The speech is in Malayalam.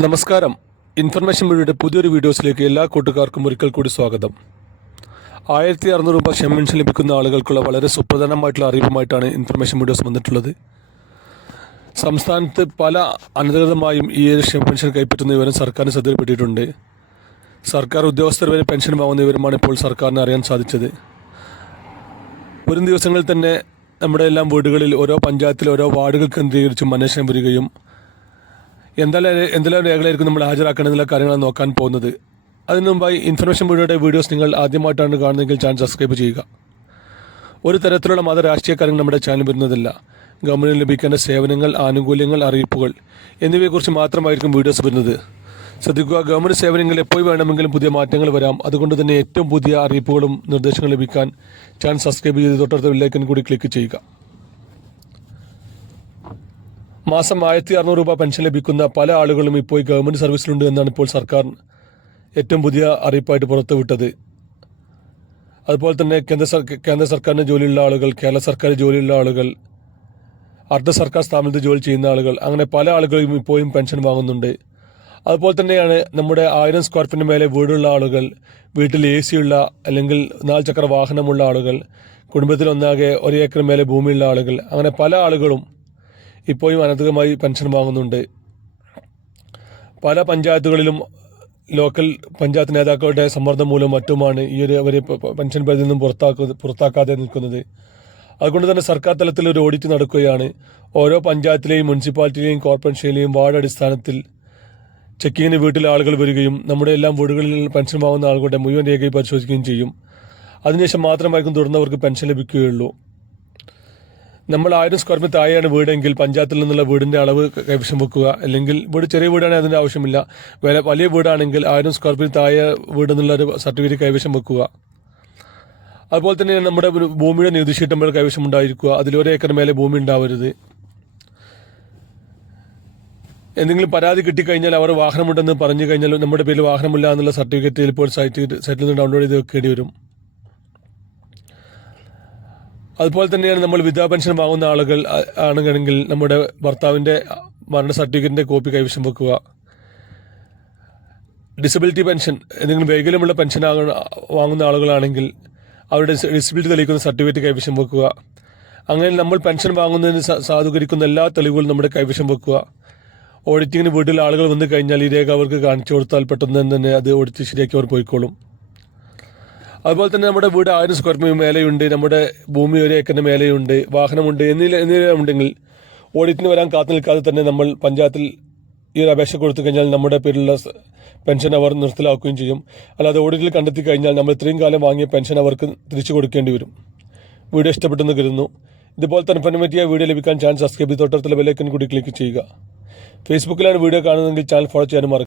നമസ്കാരം. ഇൻഫർമേഷൻ മീഡിയയുടെ പുതിയൊരു വീഡിയോസിലേക്ക് എല്ലാ കൂട്ടുകാർക്കും ഒരിക്കൽ കൂടി സ്വാഗതം. 1600 രൂപ ക്ഷേമ പെൻഷൻ ലഭിക്കുന്ന ആളുകൾക്കുള്ള വളരെ സുപ്രധാനമായിട്ടുള്ള അറിവുമായിട്ടാണ് ഇൻഫർമേഷൻ വീഡിയോസ് വന്നിട്ടുള്ളത്. സംസ്ഥാനത്ത് പല അനധികൃതമായും ഈ ഒരു ക്ഷേമ പെൻഷൻ കൈപ്പറ്റുന്ന വിവരം സർക്കാരിന് ശ്രദ്ധയിൽപ്പെട്ടിട്ടുണ്ട്. സർക്കാർ ഉദ്യോഗസ്ഥർ വരെ പെൻഷൻ വാങ്ങുന്ന വിവരമാണ് ഇപ്പോൾ സർക്കാരിന് അറിയാൻ സാധിച്ചത്. വരും ദിവസങ്ങളിൽ തന്നെ നമ്മുടെ എല്ലാം വീടുകളിൽ ഓരോ പഞ്ചായത്തിൽ ഓരോ വാർഡുകൾ കേന്ദ്രീകരിച്ചും അന്വേഷണം വരികയും എന്തെല്ലാം രേഖകളായിരിക്കും നമ്മൾ ഹാജരാക്കേണ്ടതെന്നുള്ള കാര്യങ്ങളാണ് നോക്കാൻ പോകുന്നത്. അതിനു മുമ്പായി ഇൻഫർമേഷൻ മീഡിയയുടെ വീഡിയോസ് നിങ്ങൾ ആദ്യമായിട്ടാണ് കാണുന്നതെങ്കിൽ ചാനൽ സബ്സ്ക്രൈബ് ചെയ്യുക. ഒരു തരത്തിലുള്ള മത രാഷ്ട്രീയ കാര്യങ്ങൾ നമ്മുടെ ചാനൽ വരുന്നതല്ല. ഗവൺമെൻറ്റിന് ലഭിക്കേണ്ട സേവനങ്ങൾ, ആനുകൂല്യങ്ങൾ, അറിയിപ്പുകൾ എന്നിവയെക്കുറിച്ച് മാത്രമായിരിക്കും വീഡിയോസ് വരുന്നത്. ശ്രദ്ധിക്കുക, ഗവൺമെൻറ് സേവനങ്ങൾ എപ്പോൾ വേണമെങ്കിലും പുതിയ മാറ്റങ്ങൾ വരാം. അതുകൊണ്ട് തന്നെ ഏറ്റവും പുതിയ അറിയിപ്പുകളും നിർദ്ദേശങ്ങളും ലഭിക്കാൻ ചാനൽ സബ്സ്ക്രൈബ് ചെയ്ത് തൊട്ടടുത്ത ബെല്ലൈക്കൻ കൂടി ക്ലിക്ക് ചെയ്യുക. മാസം 1600 രൂപ പെൻഷൻ ലഭിക്കുന്ന പല ആളുകളും ഇപ്പോൾ ഗവൺമെൻറ് സർവീസിലുണ്ട് എന്നാണ് ഇപ്പോൾ സർക്കാർ ഏറ്റവും പുതിയ അറിയിപ്പായിട്ട് പുറത്തുവിട്ടത്. അതുപോലെ തന്നെ കേന്ദ്ര സർക്കാരിന് ജോലിയുള്ള ആളുകൾ, കേരള സർക്കാർ ജോലിയുള്ള ആളുകൾ, അർദ്ധ സർക്കാർ സ്ഥാപനത്തിൽ ജോലി ചെയ്യുന്ന ആളുകൾ, അങ്ങനെ പല ആളുകളും ഇപ്പോഴും പെൻഷൻ വാങ്ങുന്നുണ്ട്. അതുപോലെ തന്നെയാണ് നമ്മുടെ 1000 സ്ക്വയർ ഫീറ്റിന് മേലെ വീടുള്ള ആളുകൾ, വീട്ടിൽ AC ഉള്ള അല്ലെങ്കിൽ 4 ചക്ര വാഹനമുള്ള ആളുകൾ, കുടുംബത്തിൽ ഒന്നാകെ 1 ഏക്കർ മേലെ ഭൂമിയുള്ള ആളുകൾ, അങ്ങനെ പല ആളുകളും ഇപ്പോഴും അനധികമായി പെൻഷൻ വാങ്ങുന്നുണ്ട്. പല പഞ്ചായത്തുകളിലും ലോക്കൽ പഞ്ചായത്ത് നേതാക്കളുടെ സമ്മർദ്ദം മൂലം മറ്റുമാണ് ഈ ഒരു അവരെ പെൻഷൻ പരിധിയിൽ നിന്നും പുറത്താക്കാതെ നിൽക്കുന്നത്. അതുകൊണ്ട് തന്നെ സർക്കാർ തലത്തിൽ ഒരു ഓഡിറ്റ് നടക്കുകയാണ്. ഓരോ പഞ്ചായത്തിലെയും മുനിസിപ്പാലിറ്റിയിലെയും കോർപ്പറേഷനിലെയും വാർഡ് അടിസ്ഥാനത്തിൽ ചെക്കിങ്ങിന് വീട്ടിലെ ആളുകൾ വരികയും നമ്മുടെ എല്ലാം വീടുകളിൽ പെൻഷൻ വാങ്ങുന്ന ആളുകളുടെ മുഴുവൻ രേഖയും പരിശോധിക്കുകയും ചെയ്യും. അതിനുശേഷം മാത്രമായിരിക്കും തുടർന്നവർക്ക് പെൻഷൻ ലഭിക്കുകയുള്ളൂ. നമ്മൾ 1000 സ്ക്വയർ ഫീറ്റ് താഴെയാണ് വീടെങ്കിൽ പഞ്ചായത്തിൽ നിന്നുള്ള വീടിൻ്റെ അളവ് കൈവശം വെക്കുക. അല്ലെങ്കിൽ വീട് ചെറിയ വീടാണെങ്കിൽ അതിൻ്റെ ആവശ്യമില്ല. വലിയ വീടാണെങ്കിൽ 1000 സ്ക്വയർ ഫീറ്റ് താഴെ വീട് എന്നുള്ളൊരു സർട്ടിഫിക്കറ്റ് കൈവശം വെക്കുക. അതുപോലെ തന്നെ നമ്മുടെ ഭൂമിയുടെ നികുതി ഷീറ്റ് നമ്മൾ കൈവശം ഉണ്ടായിരിക്കുക. അതിൽ 1 ഏക്കർ മേലെ ഭൂമി ഉണ്ടാവരുത്. എന്തെങ്കിലും പരാതി കിട്ടിക്കഴിഞ്ഞാൽ അവർ വാഹനമുണ്ടെന്ന് പറഞ്ഞു കഴിഞ്ഞാൽ നമ്മുടെ പേരിൽ വാഹനമില്ല എന്നുള്ള സർട്ടിഫിക്കറ്റ് ഇപ്പോൾ സൈറ്റിൽ നിന്ന് ഡൗൺലോഡ് ചെയ്ത് വെക്കേണ്ടി വരും. അതുപോലെ തന്നെയാണ് നമ്മൾ വിധവാ പെൻഷൻ വാങ്ങുന്ന ആളുകൾ ആണെങ്കിൽ നമ്മുടെ ഭർത്താവിൻ്റെ മരണ സർട്ടിഫിക്കറ്റിൻ്റെ കോപ്പി കൈവശം വെക്കുക. ഡിസബിലിറ്റി പെൻഷൻ, എന്തെങ്കിലും വൈകല്യമുള്ള പെൻഷൻ വാങ്ങുന്ന ആളുകളാണെങ്കിൽ അവരുടെ ഡിസബിലിറ്റി തെളിയിക്കുന്ന സർട്ടിഫിക്കറ്റ് കൈവശം വെക്കുക. അങ്ങനെ നമ്മൾ പെൻഷൻ വാങ്ങുന്നതിന് സാധൂകരിക്കുന്ന എല്ലാ തെളിവുകളും നമ്മുടെ കൈവശം വെക്കുക. ഓഡിറ്റിങ്ങിന് വീട്ടിൽ ആളുകൾ വന്നു കഴിഞ്ഞാൽ ഈ രേഖ അവർക്ക് കാണിച്ചു കൊടുത്താൽ പെട്ടെന്ന് തന്നെ അത് ഓഡിറ്റ് ശരിയാക്കി അവർ പോയിക്കോളും. അതുപോലെ തന്നെ നമ്മുടെ വീട് 1000 സ്ക്വയർ ഫീറ്റ് മേലെയുണ്ട്, നമ്മുടെ ഭൂമി 1 ഏക്കറിന് മേലെയുണ്ട്, വാഹനമുണ്ട് എന്നിവ ഉണ്ടെങ്കിൽ ഓഡിറ്റിന് വരാൻ കാത്തു നിൽക്കാതെ തന്നെ നമ്മൾ പഞ്ചായത്തിൽ ഈ ഒരു അപേക്ഷ കൊടുത്തു കഴിഞ്ഞാൽ നമ്മുടെ പേരിലുള്ള പെൻഷൻ അവർ നിർത്തലാക്കുകയും ചെയ്യും. അല്ലാതെ ഓഡിറ്റിൽ കണ്ടെത്തി കഴിഞ്ഞാൽ നമ്മൾ ഇത്രയും കാലം വാങ്ങിയ പെൻഷൻ അവർക്ക് തിരിച്ചു കൊടുക്കേണ്ടി വരും. വീഡിയോ ഇഷ്ടപ്പെട്ടെന്ന് കരുതുന്നു. ഇതുപോലെ തന്നെ ഇൻഫോർമേറ്റീവ് വീഡിയോ ലഭിക്കാൻ ചാനൽ സബ്സ്ക്രൈബ് ചെയ്ത് തൊട്ടടുത്തുള്ള ബെല്ലൈക്കൻ കൂടി ക്ലിക്ക് ചെയ്യുക. ഫേസ്ബുക്കിലാണ് വീഡിയോ കാണുന്നതെങ്കിൽ ചാനൽ ഫോളോ ചെയ്യാനും മറക്കരുത്.